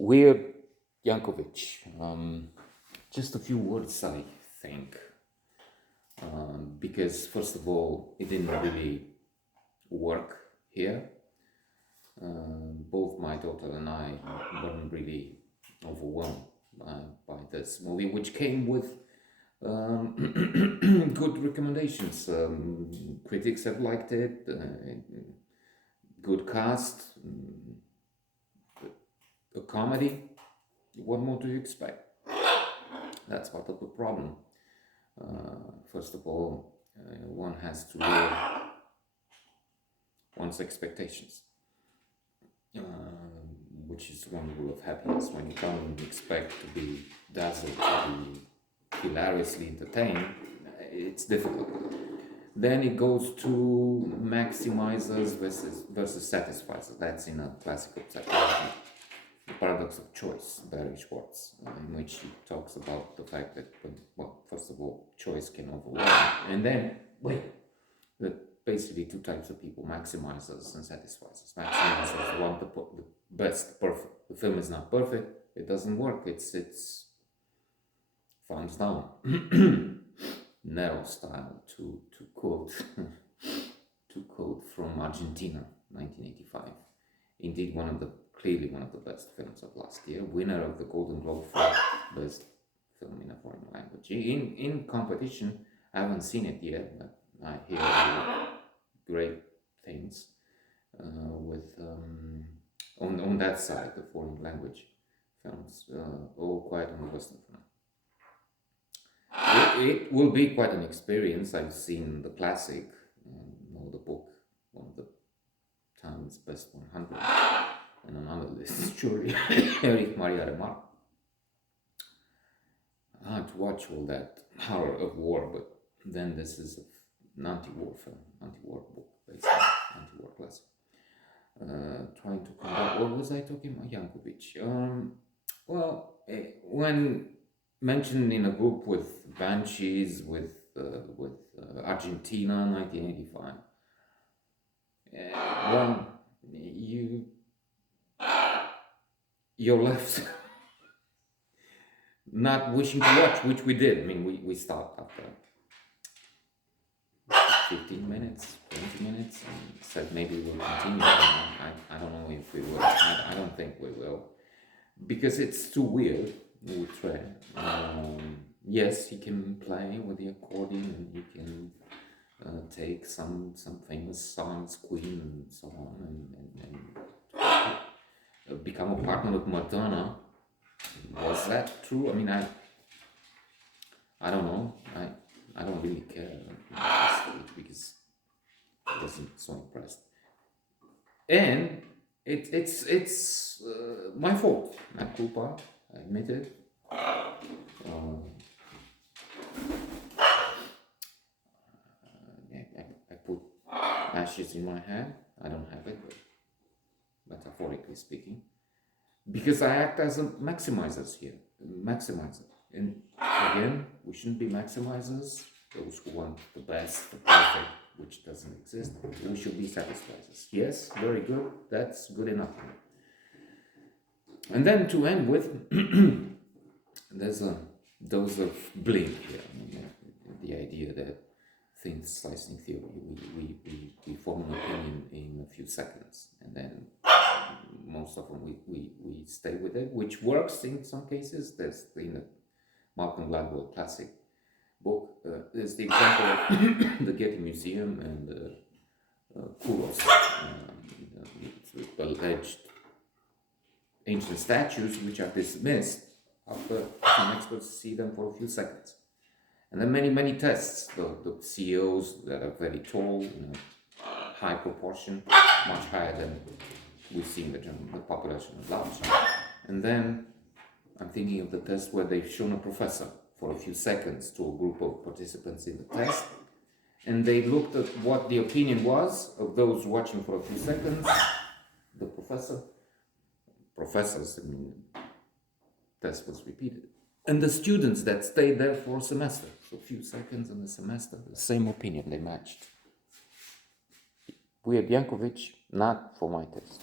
Weird Yankovich. Just a few words, I think, because first of all, it didn't really work here. Both my daughter and I weren't really overwhelmed by this movie, which came with good recommendations. Critics have liked it. Good cast. A comedy. What more do you expect? That's part of the problem. First of all, one has to lower one's expectations, which is one rule of happiness. When you don't expect to be dazzled, to be hilariously entertained, it's difficult. Then it goes to maximizers versus satisfiers. That's in a classical psychology. The paradox of choice, Barry Schwartz, in which he talks about the fact that, well, first of all, choice can overwhelm, and then, basically two types of people, maximizers and satisfiers. Maximizers want the best, perfect. The film is not perfect, it doesn't work, it's thumbs down. Narrow style, to quote to quote from Argentina, 1985. Indeed, clearly one of the best films of last year, winner of the Golden Globe for best film in a foreign language. In competition, I haven't seen it yet, but I hear great things with on that side, the foreign language films, all quite on the Western front. It will be quite an experience. I've seen the classic, the book, one of the time's best 100, and another list, surely, Erich Maria Remarque. Hard to watch all that horror of war, but then this is an anti-war film, anti-war book, basically, anti-war classic. Trying to combat, what was I talking about? Yankovich. When mentioned in a group with Banshees, with Argentina, 1985, you're left not wishing to watch, which we did. I mean, we stopped after 15 minutes, 20 minutes, and said maybe we'll continue. I don't know if we will. I don't think we will, because it's too weird. Yes, he can play with the accordion, and he can take some famous songs, Queen and so on, and become a partner with Madonna. Was that true? I mean, I don't know. I don't really care because I wasn't so impressed. And it's my fault. My culpa. I admit it. I put ashes in my hand. I don't have it, but metaphorically speaking, because I act as a maximizer here. Maximizer. And again, we shouldn't be maximizers, those who want the best, the perfect, which doesn't exist. We should be satisfiers. Yes, very good. That's good enough. And then to end with, there's a dose of blink here. I mean, the idea that things slicing theory, we form an opinion in a few seconds, and then most often we stay with it, which works in some cases. There's in the Malcolm Gladwell classic book, there's the example of the Getty Museum and Kuros, alleged ancient statues which are dismissed after some experts see them for a few seconds. And then many tests, the CEOs that are very tall, high proportion, much higher than we see in the population at large. And then I'm thinking of the test where they've shown a professor for a few seconds to a group of participants in the test, and they looked at what the opinion was of those watching for a few seconds. The professors, I mean, test was repeated. And the students that stayed there for a semester, so a few seconds in the semester, the same opinion, they matched. Weird Yankovich, not for my taste.